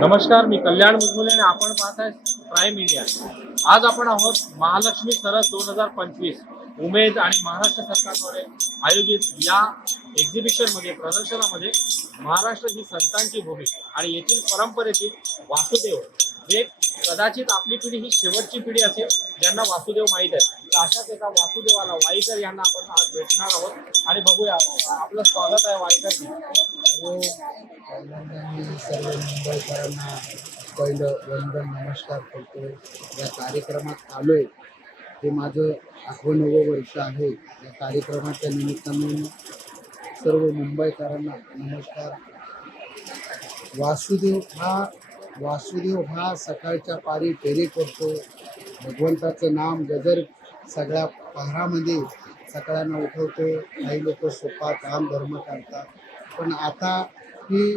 नमस्कार मी कल्याण मुजमुले आणि आपण पाहत आहे प्राईम इंडिया आज आपण आहोत महालक्ष्मी सरस दोन हजार पंचवीस. उमेद आणि महाराष्ट्र सरकारद्वारे आयोजित या एक्झिबिशनमध्ये प्रदर्शनामध्ये महाराष्ट्र ही संतांची भूमी आणि येथील परंपरेतील वासुदेव. जे कदाचित आपली पिढी ही शेवटची पिढी असेल ज्यांना वासुदेव माहीत आहे. अशाच एका वासुदेवाला वाईकर यांना आपण आज भेटणार आहोत. आणि बघूया आपलं स्वागत आहे वाईकर हो पहिल्यांदा मी सर्व मुंबईकरांना पहिलं वंदन नमस्कार करतो या कार्यक्रमात आलो आहे हे माझं आठवं नवं वर्ष आहे. या कार्यक्रमाच्या निमित्ताने सर्व मुंबईकरांना नमस्कार. वासुदेव हा वासुदेव हा सकाळच्या पारी फेरी करतो. भगवंताचं नाम गजर सगळ्या पहारामध्ये सगळ्यांना उठवतो काही लोक सोपा काम धर्म करतात. पण आता ही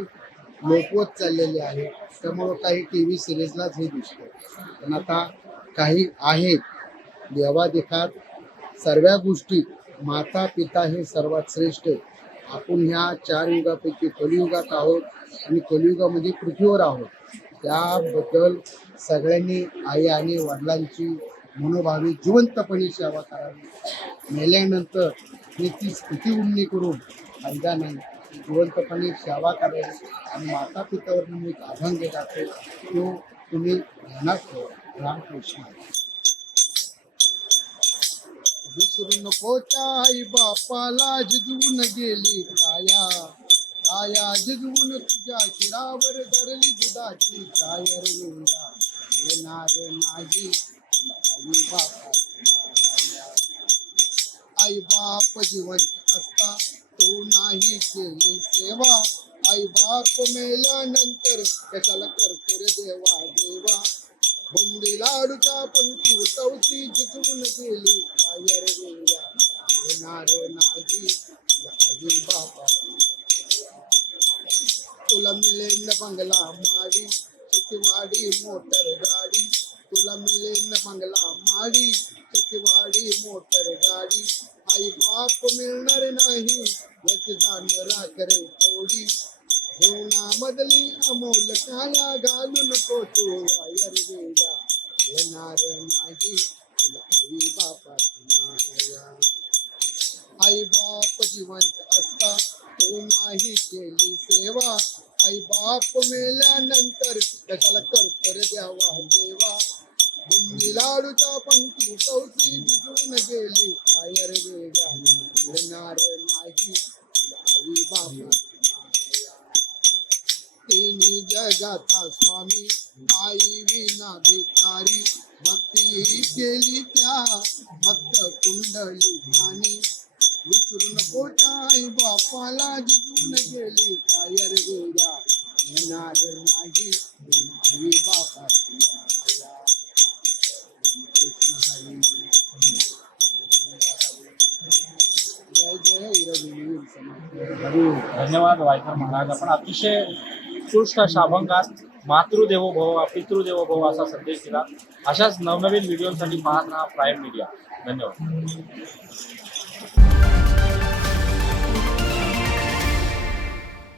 लोकवत चाललेली आहे. त्यामुळं काही टी व्ही सिरीजलाच हे दिसतं पण आता काही आहेत. देवादेखात सर्व गोष्टी माता पिता हे सर्वात श्रेष्ठ आपण ह्या चार युगापैकी कलियुगात आहोत आणि कलियुगामध्ये म्हणजे पृथ्वीवर आहोत. त्याबद्दल सगळ्यांनी आई आणि वडिलांची मनोभावी जिवंतपणे सेवा करावी. मेल्यानंतर मी ती स्थिती उन्नी करून फायदा जिवंतपणे सेवा करेल आणि माता पित्यावर मी एक अभंग जातो तो तुम्ही ध्यानात ठेवा. रामकृष्ण. विसरू नकोच्या आई बापाला जिजवून गेली काया. काया जिजवून तुझ्या शिरावर धरली दुधाची कायर लिंगा येणार नाही आई आई बाप जिवंत असता तो नाही केली सेवा. आई बाप मेल्यानंतर त्याच्याला करतो रे देवा देवा? बुंदी लाडूच्या पंक्ती उठवती जिजवून गेली. कायर गेल्या येणार नाही. आई बापा तुला मिळेल बंगला माडी शेतीवाडी मोटर गाडी. तुला मिळेल न बंगला माडी वाडी मोटर गाडी आई बाप मिळणार नाही याची दान राखरे थोडी घेऊना जीवनामधली अमोल काया घालू नको तू वायर गेल्या येणार नाही तुला आई बापाची माया आई बाप जिवंत असता तू नाही केली सेवा आई बाप मेल्यानंतर त्याला कर्तर द्यावा देवा बुंदी लाडूच्या पंक्ती चौथी जिजून गेली. कायर वेड्या मिळणार नाही. आई बाबा तिनी जगाचा स्वामी आई विना भिकारी. भक्ती केली त्या भक्त कुंडली ठाणी विसरू नको आई बापाला जिजून गेली. कायर गोया धन्यवाद वायकर महाराज. आपण अतिशय उत्कृष्ट अशा अभंगात मातृदेवो भव पितृदेवो भव असा संदेश दिला. अशाच नवनवीन व्हिडिओसाठी पाहत राहा प्राईम मीडिया. धन्यवाद.